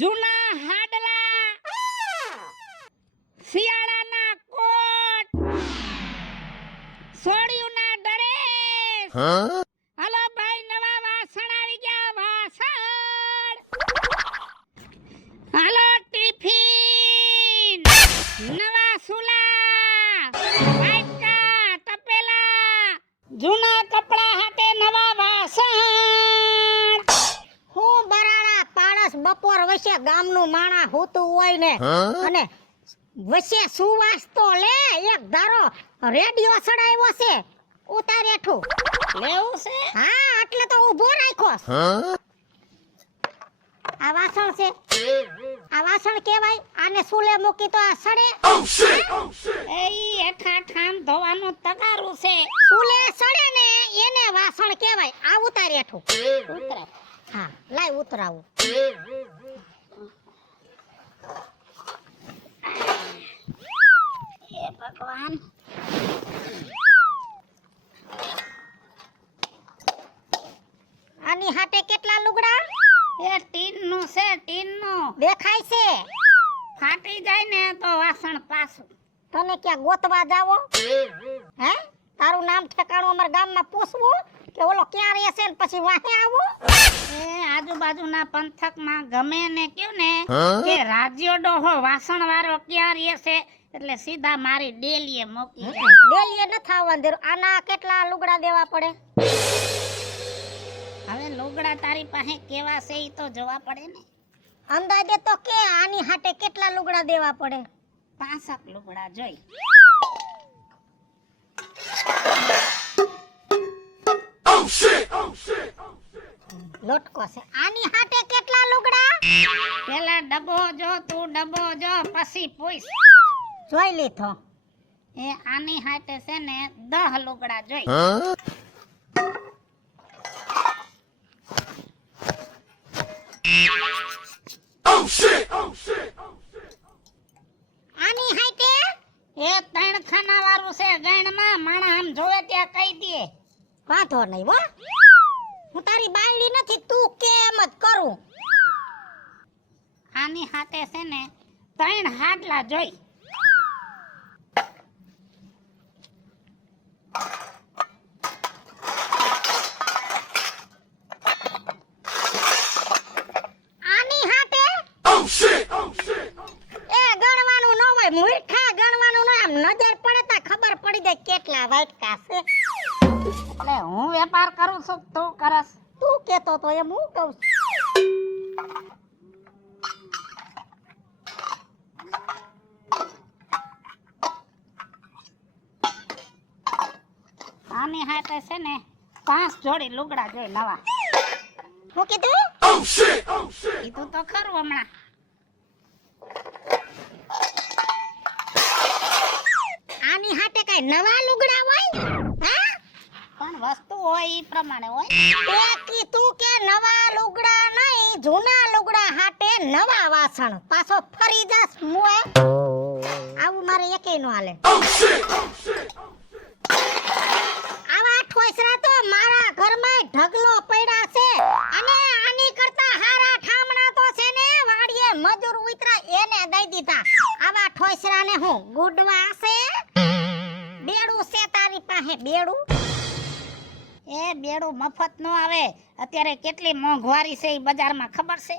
જૂના હાડલા, શિયાળાના કોટ, સોડિયુંના ડ્રેસ. હાલો ભાઈ, નવા વાસણ આવી ગયા, વાસણ. હાલો ટિફિન, નવા સુલા, વાટકા, તપેલા, જૂના કપડા હાટે નવા વાસણ. હું બરાડા પાડસ બપોર વચ્ચે ગામનું માણા હોતું હોય ને અને વચ્ચે સુવાસ તો લે એક ધારો રેડિયો સડાવ્યો છે ઉતાર એઠું લેવું છે? હા એટલે તો ઊભો રાખ્યો આ વાસણ છે આ વાસણ કહેવાય આને સુલે મૂકી તો આ સડે એ હેઠા ઠામ ધોવાનું તગારું છે. સુલે સડે ને એને વાસણ કહેવાય આ ઉતાર એઠું ઉતરાય. હા લાય ઉતરાવું હે ભગવાન. આની હાટે કેટલા લુગડા એ ટીનનું છે, ટીનનું. દેખાય છે ફાટી જાય ને તો વાસણ પાછું. તને ક્યાં ગોતવા જાવો હે તારું નામ ઠેકાણું અમાર ગામમાં પૂછવું કે ઓલો ક્યાં રહે છે ને પછી વાહે આવું એ આજુબાજુના પંથકમાં ગમે ને કયો ને કે રાજ્યો ડોહો વાસણ વાળો ક્યાં રહે છે એટલે સીધા મારી ડેલીએ મોકલી જાય. ડેલીએ ન થાવન દેર આના કેટલા લુગડા દેવા પડે હવે લુગડા તારી પાસે કેવા છે ઈ તો જોવા પડે ને. અંદાજે તો કે આની હાટે કેટલા લુગડા દેવા પડે 5 લુગડા જોઈ. લોટકો છે આની હાટે કેટલા લુગડા પેલા ડબ્બો જો, તું ડબ્બો જો, પછી પૂછ. જોઈ લીધો એ આની હાટે છે ને 10 લુગડા જોઈ. આની હાટે એ 3 ખાના વાળું છે ગણમાં માણા આમ જોવે ત્યાં કહી દે. વાંધો નહીં હો હું તારી બાયડી નથી તું કેમ જ કરું આની હાથે છે ને 3 હાડલા જોઈ. આની હાટે એ ગણવાનું ન હોય મૂઠા ગણવાનું ન આમ નજર પડે તો ખબર પડી જાય કેટલા વાટકા છે એટલે હું વેપાર કરું છું, તું કરસ. તું કેતો તો એમ હું કહું છું. આની હાથે છે ને 5 જોડી લુગડા જોઈ નવા. હું કીધું કીધું તો ખરું હમણાં. આની હાટે કઈ નવા લુગડા હોય હા પણ વસ્તુ હોય ઈ પ્રમાણે હોય. તે કીધું કે નવા લુગડા નહીં જૂના લુગડા હાટે નવા વાસણ પાછો ફરી જાસ મુએ આવું મારે એકેય નો હાલે આવા ઠોસરા તો મારા ઘરમાં ઢગલો પડ્યા છે અને આની કરતા હારા ઠામણા તો છે ને વાડીએ મજૂર ઉતરા એને દઈ દીધા આવા ઠોસરાને હું ગુડવા છે બેડું છે તારી પાસે બેડું એ બેડું મફત નો આવે. અત્યારે કેટલી મોંઘવારી છે ઈ બજારમાં ખબર છે?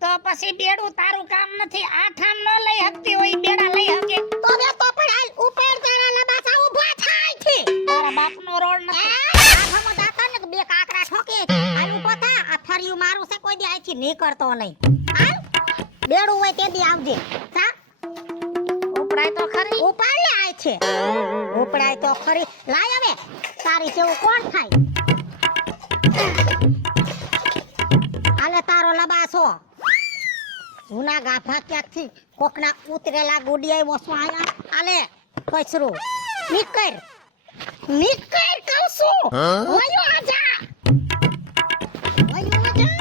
તો પછી બેડું તારું કામ નથી. આ ઠામ નો લઈ હકતી હોય બેડા લઈ હકે. તો બે તો પણ હાલ ઉપર તારા લબાસા ઊભા થાય છે તારા બાપનો રોડ નથી. આ હમો દાતા ને બે કાકરા ઠોકે હાલ ઊભો થા આ ફરિયું મારું છે કોઈ દી આથી નીકળતો નહીં હાલ બેડું હોય તે દી આવજે સા ઉપડાય તો ખરી. ઉપાડ લે આય છે ઉપડાય તો ખરી લાય હવે તારી જેવું કોણ થાય આલે તારો લબાસો જૂના ગાફા ક્યાંકથી કોકના ઉતરેલા ગુડિયા વસવા આયા આલે પૈસરું નીકળ નીકળ કહું છું વયો આજા વયો આજા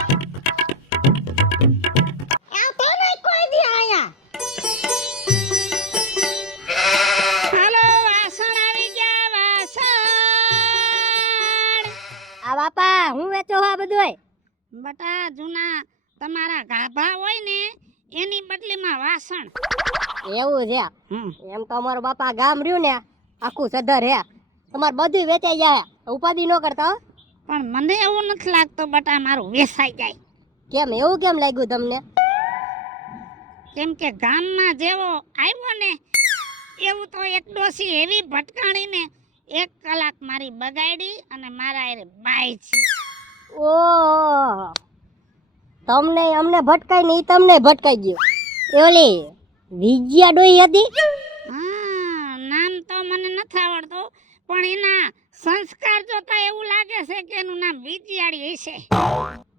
આ તો નહીં કોઈ દી આયા હાલો વાસણ આવી ગયા વાસણ. આ બાપા હું વેચો હા બધુંય બટા જૂના તમારા ગાભા હોય ને એની બદલીમાં વાસણ. એવું છે હમ. એમ તો અમારો બાપા ગામ રહ્યું ને આખું સધર હે તમારે બધું વેચાઈ જાય ઉપાધિ ન કરતા હો. પણ મને એવું નથી લાગતું બટા મારું વેસાઈ જાય. કેમ એવું કેમ લાગ્યું તમને? કેમ કે ગામમાં જેવો આવ્યો ને એવું તો એક ડોસી એવી ભટકાણી ને 1 કલાક મારી બગાડી અને મારા એરે બાઈ છે. ઓહ તમને અમને ભટકાઈ ને ઈ તમને ભટકાઈ ગયો. એ ઓલી વિજયા ડોઈ હતી. હા નામ તો મને નથી આવડતું પણ એના સંસ્કાર જોતા એવું લાગે છે કે એનું નામ વિજયાળી હશે.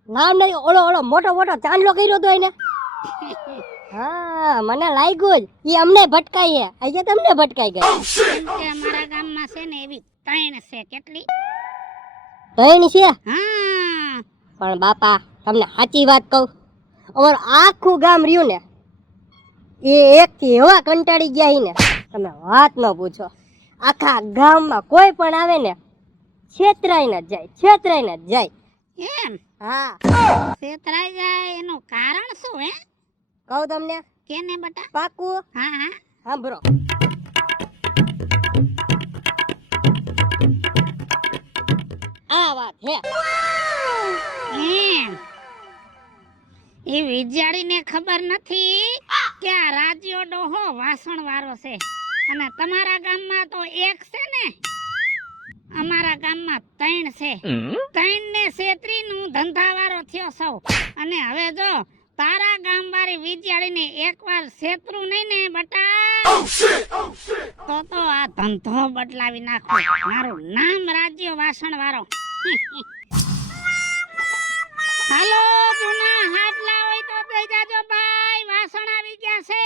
નામ નહીં ઓલો ઓલો મોટો મોટો ચાંદલો કર્યો તો એને. હા મને લાગ્યું જ ઈ અમને ભટકાઈ હે આજે તમને ભટકાઈ ગઈ. કેમ કે અમારા ગામમાં છે ને એવી 3 છે. કેટલી? તૈણી છે હા પણ બાપા તમને સાચી વાત કહું અમારું આખું ગામ રહ્યું ને એ એકથી એવા કંટાળી ગયા ઈ ને તમે વાત ન પૂછો. આખા ગામમાં કોઈ પણ આવે ને છેતરાઈને જ જાય. એમ હા છેતરાઈ જાય એનું કારણ શું હે? કહું તમને કેને બટા? પાકું હા હા સાંભળો. આ વાત હે એમ એ વિજયાળીને ખબર નથી કે આ રાજ્યો ડોહો વાસણ વાળો છે અને તમારા ગામમાં તો 1 છે ને અમારા ગામમાં 3 છે. 3 ને છેતરીનું ધંધાવાળો થયો સૌ અને હવે જો તારા ગામવાળી વિજયાળીને એકવાર છેતરું નહીં ને બટા તો આ ધંધો બદલાવી નાખો. મારું નામ રાજ્ય વાસણ વાળો. હાલો જૂના હાટલા હોય તો દઈ જાજો ભાઈ વાસણ આવી ગયા છે.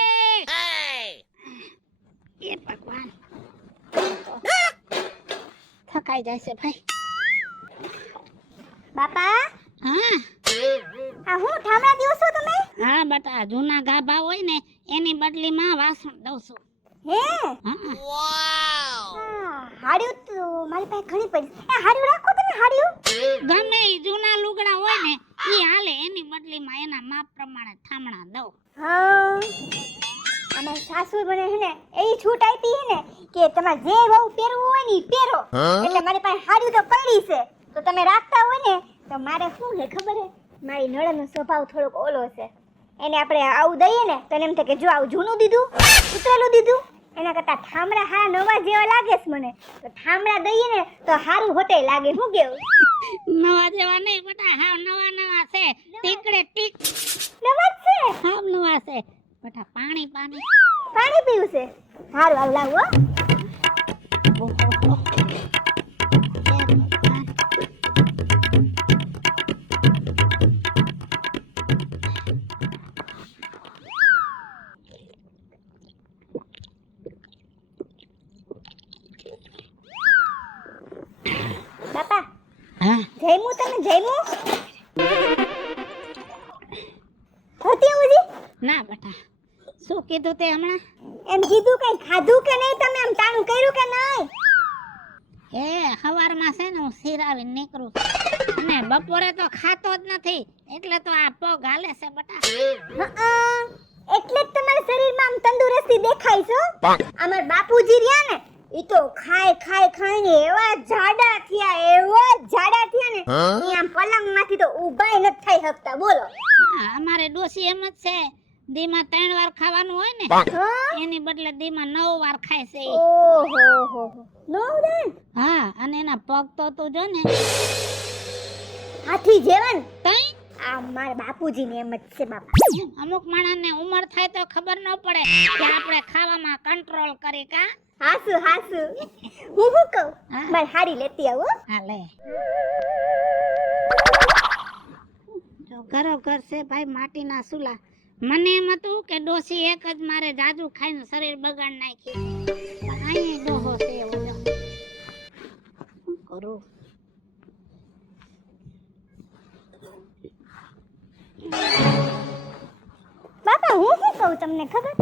એ ભગવાન થકાઈ જાય છે ભાઈ. બાપા હા આ હું ઠામડા દિવસો તમે હા બટા જૂના ગાભા હોય ને એની બદલીમાં વાસણ દઉં છું. હે હા હાડ્યું તો મારી પાસે ઘણી પડી એ હાડ્યું રાખો તમે હાડ્યું ગમે ઈ જૂના લુગડા હોય ને ઈ હાલે એની બદલીમાં એના માપ પ્રમાણે ઠામણા દઉં. હા અને સાસુ મને હે ને એવી છૂટ આપી હે ને કે તમારે જે બહુ પહેરવું હોય ને ઈ પહેરો. એટલે મારી પાસે હાડ્યું તો પડી છે તો તમે રાખતા હોય ને તો મારે શું છે ખબર હે મારી નળનો સ્વભાવ થોડોક ઓલો છે. એને આપણે આવું દઈએ ને તો એને એમ થાય કે જો આવું જૂનું દીધું ઉતરેલું દીધું એના કરતા ઠામડા હા નવા જેવા લાગે છે મને તો ઠામડા દઈએ ને તો સારું હોતે લાગે. શું કેવું? નવા જેવા નહીં બટા હાવ નવા છે. ટીકડે ટીક નવા જ છે હાવ નવા છે બટા. પાણી પાણી પાણી પીવું છે સારું આવું લાવો બાપા. હા જયમુ તમે જયમુ હોતી ઉજી ના બટા શું કીધું તે હમણાં? એમ કીધું કઈ ખાધું કે નહીં તમે એમ તાણું કર્યું કે નહીં? એ સવારમાં છે ને હું સિરાવીને નીકળું છું અને બપોરે તો ખાતો જ નથી એટલે તો આ પગ હાલે છે બટા. હઅ એટલે જ તમારા શરીરમાં આમ તંદુરસ્તી દેખાય છે. અમાર બાપુજી રહ્યા ને ઈ તો ખાઈને એવા જાડા થયા ને ઈ આમ પલંગમાંથી તો ઊભાય નથી થઈ શકતા. બોલો હા, અમારે ડોસી એમ જ છે દીમાં 3 વાર ખાવાનું હોય ને એની બદલે દીમાં 9 વાર ખાય છે ઈ. ઓહો નો ઉડન હા અને એના પગ તો તું જો ને હાથી જેવન તઈ આ મારા બાપુજીને એમ જ છે બાપા. અમુક માણસને ઉંમર થાય તો ખબર ન પડે કે આપણે ખાવામાં કંટ્રોલ કરી કા. હાસુ હું કહું હા. મારે હારી લેતી આવો. હા લે જો ઘરો ઘર છે ભાઈ માટીના ચૂલા. મને એમ હતું કે ડોસી એક જ મારે જાજુ ખાઈને શરીર બગાડ નાખી પણ અહીં ડોહો છે એવો જો. શું કરું? બાપા હું શું કહું તમને ખબર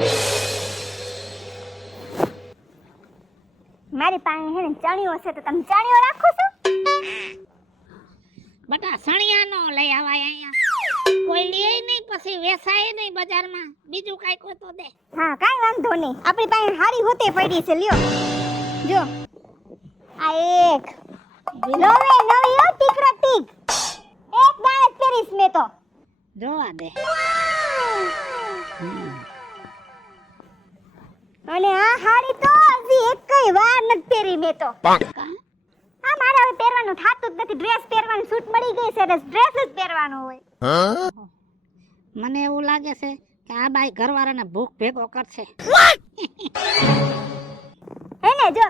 મારી પાસે હે ને ચણિયો છે તો તમે ચણિયો રાખો છો? બટા સણિયા નો લઈ આવાય અહીંયા કોઈ લે નહીં પછી વેસાય નહીં બજારમાં બીજું કાઈ કોઈ તો દે હા કાઈ વાંધો નહીં આપણી પાસે હારી હોતે પડી છે લ્યો જો આ એક નવે નવી હો ટીકરા ટીક એક દાડે પહેરીશ મે તો જોવા દે અને આ હાડી તો હજી એકય વાર નથી પહેરી મે તો કા? આ મારે હવે પહેરવાનું થાતું જ નથી ડ્રેસ પહેરવાની સૂટ મળી ગઈ છે બસ ડ્રેસ જ પહેરવાનો હોય મને એવું લાગે છે કે આ બાઈ ઘરવાળાને ભૂખ ભેગો કરશે એને જો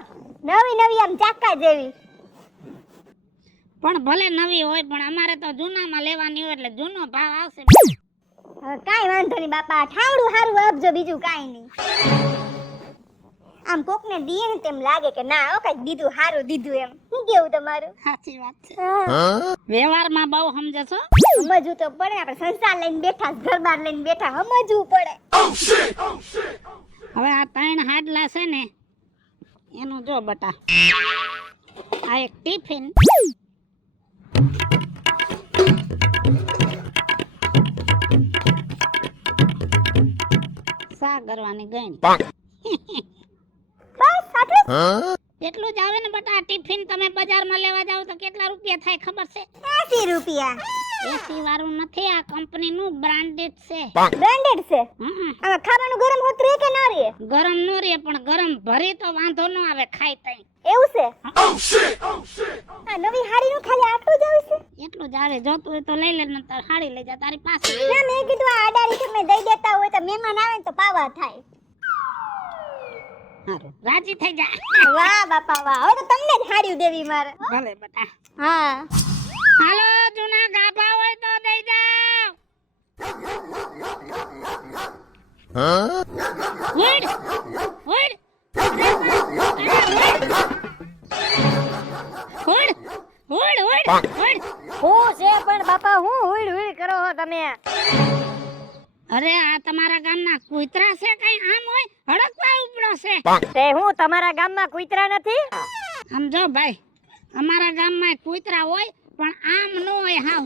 નવી નવી આમ ચાકા જેવી પણ ભલે નવી હોય પણ અમારે તો જૂનામાં લેવાની હોય એટલે જૂનો ભાવ આવશે હવે કાઈ વાંધો નહીં બાપા ઠાવડું હારું આપજો બીજું કાઈ નહીં આમ કોકને દીએ ને તેમ લાગે કે ના હો કઈક દીધું હારું દીધું એમ શું કેવું તમારું સાચી વાત છે વ્યવહારમાં બહુ સમજે છો સમજવું તો પડે આપણે સંસાર લઈને બેઠા ઘરબાર લઈને બેઠા સમજવું પડે હવે આ ત્રણ હાડલા છે ને એનું જો બટા આ એક ટિફિન સા કરવાની ગઈ બસ આટલું એટલું જ આવે ને બટા ટિફિન તમે બજારમાં લેવા જાવ તો કેટલા રૂપિયા થાય ખબર છે 80 રૂપિયા એસી વાળું નથી આ કંપનીનું બ્રાન્ડેડ છે બ્રાન્ડેડ છે હમ. હવે ખાવાનું ગરમ હોત રે કે ના રે ગરમ નો રે પણ ગરમ ભરી તો વાંધો ન આવે ખાઈ તઈ એવું છે આ નવી હાડી નું ખાલી આટલું જ આવે છે એટલું જ આવે જોતું હોય તો લઈ લે નતર હાડી લઈ જા તારી પાસે ના મેં કીધું આ અડાડી તમે દઈ દેતા હોય તો મહેમાન આવે ને તો પાવા થાય હારું રાજી થઈ જા વાહ બાપા વાહ હવે તો તમને જ હાડી દેવી મારે ભલે બટા હા હાલો જૂના ગાભા હોય તો દઈ જાવ ઉડ ઉડ ઉડ ઉડ ઉડ ઉડ હું છે પણ બાપા હું હુડ હુડ કરો હો તમે અરે આ તમારા ગામના કૂતરા છે કઈ આમ હોય હડકવા ઉપડો છે તે હું તમારા ગામમાં કૂતરા નથી આમ જો ભાઈ અમારા ગામમાં કૂતરા હોય પણ આમ ન હોય હાવ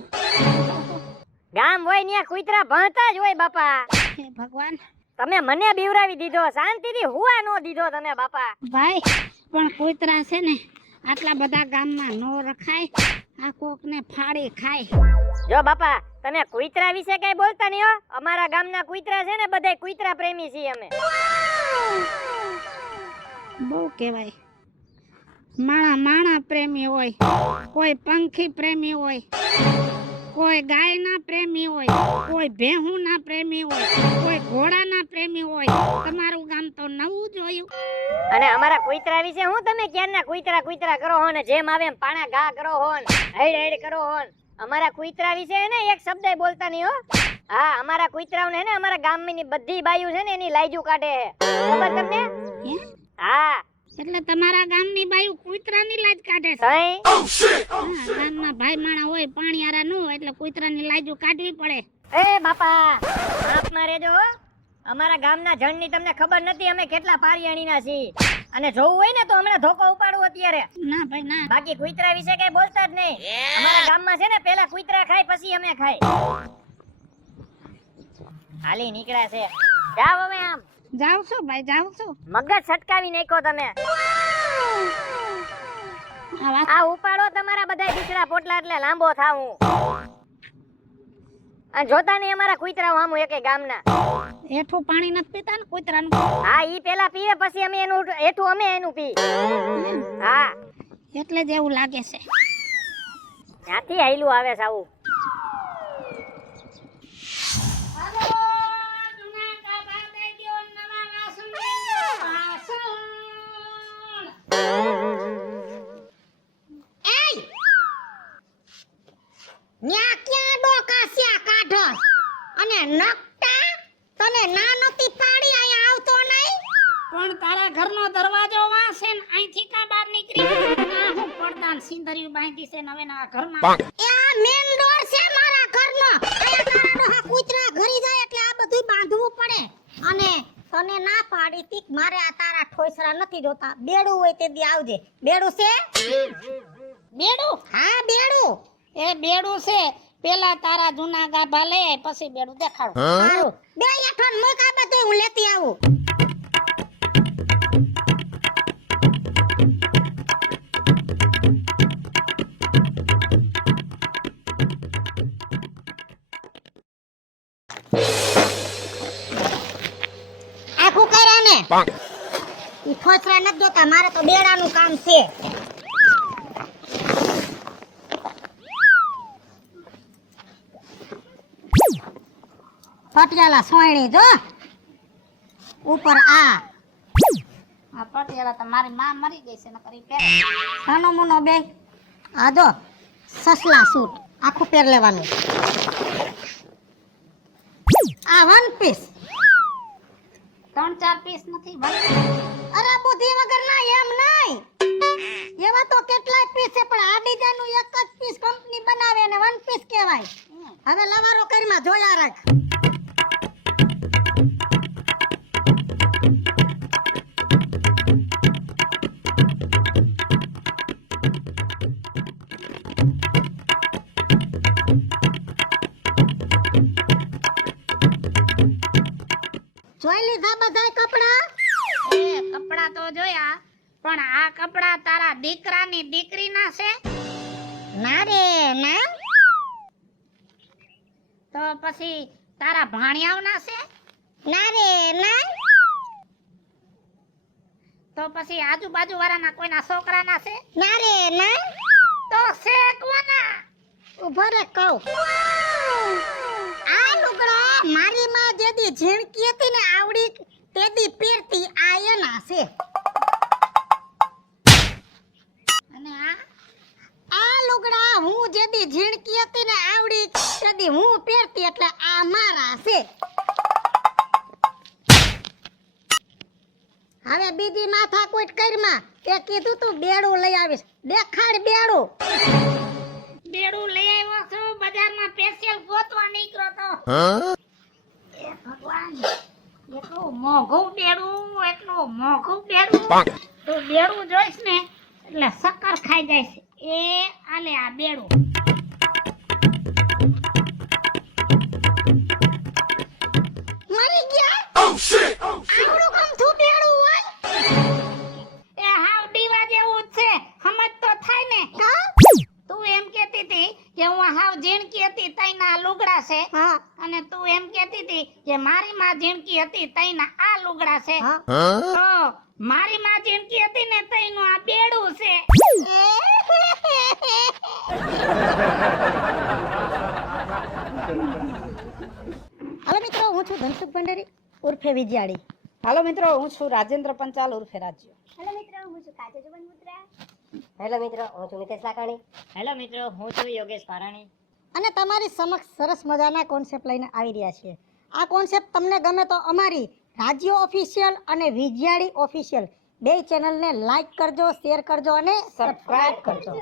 ગામ હોય ને કૂતરા ભણતા જ હોય બાપા હે ભગવાન તમે મને બીવરાવી દીધો શાંતિથી હુવા નો દીધો તમે બાપા ભાઈ પણ કૂતરા છે ને આટલા બધા ગામમાં નો રખાય આ કોકને ફાડી ખાય જો બાપા તમે કૂતરા વિશે કઈ બોલતા નહીં હો અમારા ગામના કૂતરા છે ને બધાય કૂતરા પ્રેમી છીએ અમે બહુ કહેવાય માણા પ્રેમી હોય કોઈ પંખી પ્રેમી હોય કોઈ ગાયના પ્રેમી હોય કોઈ ભેહુંના પ્રેમી હોય કોઈ ઘોડાના પ્રેમી હોય તમારું ગામ તો નવું જોયું અને અમારા કૂતરા વિશે હું તમે ક્યારના કૂતરા કૂતરા કરો હો ને જેમ આવે એમ પાણા ઘા કરો હો ને હેડ હેડ કરો હો ને અમારા કૂતરા વિશે ને એક શબ્દય બોલતા નહીં હો હા અમારા કૂતરાઓને હે ને અમારા ગામની બધી બાયું છે ને એની લાઈજુ કાઢે છે ખબર તમને હે? હા એટલે તમારા ગામની બાયું કૂતરાની લાજ કાઢે છે તઈ હા, ગામના ભાઈ માણા હોય પાણીયારા ન હોય એટલે કૂતરાની લાજુ કાઢવી પડે એ બાપા આપમાં રેજો હો. અમારા ગામના જણની તમને ખબર નથી અમે કેટલા પારિયાણીના છીએ અને જોવું હોય ને તો હમણાં ધોકો ઉપાડું અત્યારે ના ભાઈ ના બાકી કૂતરા વિશે કઈ બોલતા જ નહીં અમારા ગામમાં છે ને પેલા કૂતરા ખાય પછી અમે ખાય હાલી નીકળ્યા છે જાવ હવે આમ જાવ છો ભાઈ જાવ છો મગજ છટકાવી નાખ્યો તમે આ વાત આ ઉપાડો તમારા બધા દીકરા પોટલા એટલે લાંબો થાવું અને જોતા નહીં અમારા કૂતરા હામું એકે ગામના એઠું પાણી નથી પીતા ને કૂતરાનું હા ઈ પેલા પીવે પછી અમે એનું એઠું અમે એનું પી હા એટલે જ એવું લાગે છે ત્યાંથી હાઈલું આવે છે આવું ન્યા ક્યાં ડોકાસ્યા કાઢો અને નકટા તને ના નતી પાડી અહીંયા આવતો નહીં પણ તારા ઘરનો દરવાજો વાંસે ને અહીંથી કા બહાર નીકળી આ હું પડદાન સિંદરિયું બાંધી છે ને હવે ના ઘરમાં એ આ મેન ડોર છે મારા ઘરનો અહીંયા તારા ડોહા કૂતરા ઘરી જાય એટલે આ બધું બાંધવું પડે અને તને ના પાડી તીક મારે આ તારા ઠોસરા નથી જોતા બેડું હોય તે દી આવજે બેડું છે બેડું હા બેડું એ બેડું છે પેલા તારા જૂના ગાભા લઈ આય પછી બેડું દેખાડું. સારું. બે હેઠળ મૂક આ બધું હું લેતી આવું. આખું કર્યા ને ઈ ઠોસરા નથી જોતા, મારે તો બેડાનું કામ છે. પટિયાલા સોયણી જો ઉપર આ આ પટિયાળા તો મારી માં મરી ગઈ છે નકર ઈ પહેરે. સાનો મુનો બે આ જો સસલા સૂટ આખું પહેર લેવાનું. આ વન પીસ 3-4 પીસ નથી ભલે. અરે બુદ્ધિ વગર ના એમ નહીં, એવા તો કેટલાય પીસ છે પણ આ ડિઝાઇન નું એક જ પીસ કંપની બનાવે અને વન પીસ કહેવાય. હવે લવારો કરીમાં જોયા રાખ. જોઈ લીધા બધાય કપડા? એ કપડા તો જોયા પણ આ કપડા તારા દીકરાની દીકરીના છે ના રે ના. તો પછી તારા ભાણિયાઓના છે ના રે ના. તો પછી આજુબાજુ વાળાના કોઈના છોકરાના છે ના રે ના. તો છે કોના? ઉભો રે કહું. આ લુગડા મારી માં જેદી ઝીણકી હતી ને આવડી તેદી પહેરતી આ એના છે. અને આ લુગડા હું જેદી ઝીણકી હતી ને આવડી તેદી હું પહેરતી એટલે આ મારા છે. હવે બીજી માથા કોઈટ કરીમાં તે કીધું તું બેડું લઈ આવીશ. દેખાડ બેડું. બેડું લઈ આવ્યો છું બજારમાં સ્પેશિયલ ગોતવા નીકળ્યો તો. એ ભગવાન એટલું મોંઘું બેડું તું બેડું જોઈશ ને એટલે શક્કર ખાઈ જાય છે. એ આલે આ બેડું. મરી ગયા. આવડું ગમતું બેડું હોય. એ હાવ દીવા જેવું જ છે સમજ તો થાય ને. હા તું એમ કહેતી હતી કે હું હાવ ઝીણકી હતી તઈના લુગડા છે હા અને તું એમ કહેતી હતી કે મારી માં ઝીણકી હતી તઈના આ લુગડા છે. હા. તો મારી માં ઝીણકી હતી ને તઈનું આ બેડું છે. હાલો મિત્રો, હું છું ધનસુખ ભંડારી ઉર્ફે વિજયાડી. હાલો મિત્રો, હું છું રાજેન્દ્ર પંચાલ ઉર્ફે રાજ્ય. હેલો મિત્રો, હું છું કાજલ જુબનપુત્રા. હેલો મિત્રો, હું છું મિતેશ લાકાણી. હેલો મિત્રો, હું છું યોગેશ પારાણી. અને તમારી સમક્ષ સરસ મજાના કોન્સેપ્ટ લઈને આવી રહ્યા છીએ. આ કોન્સેપ્ટ તમને ગમે તો અમારી રાજ્ય ઓફિશિયલ અને વિજયાડી ઓફિશિયલ બે ચેનલને લાઈક કરજો, શેર કરજો અને સબસ્ક્રાઇબ કરજો.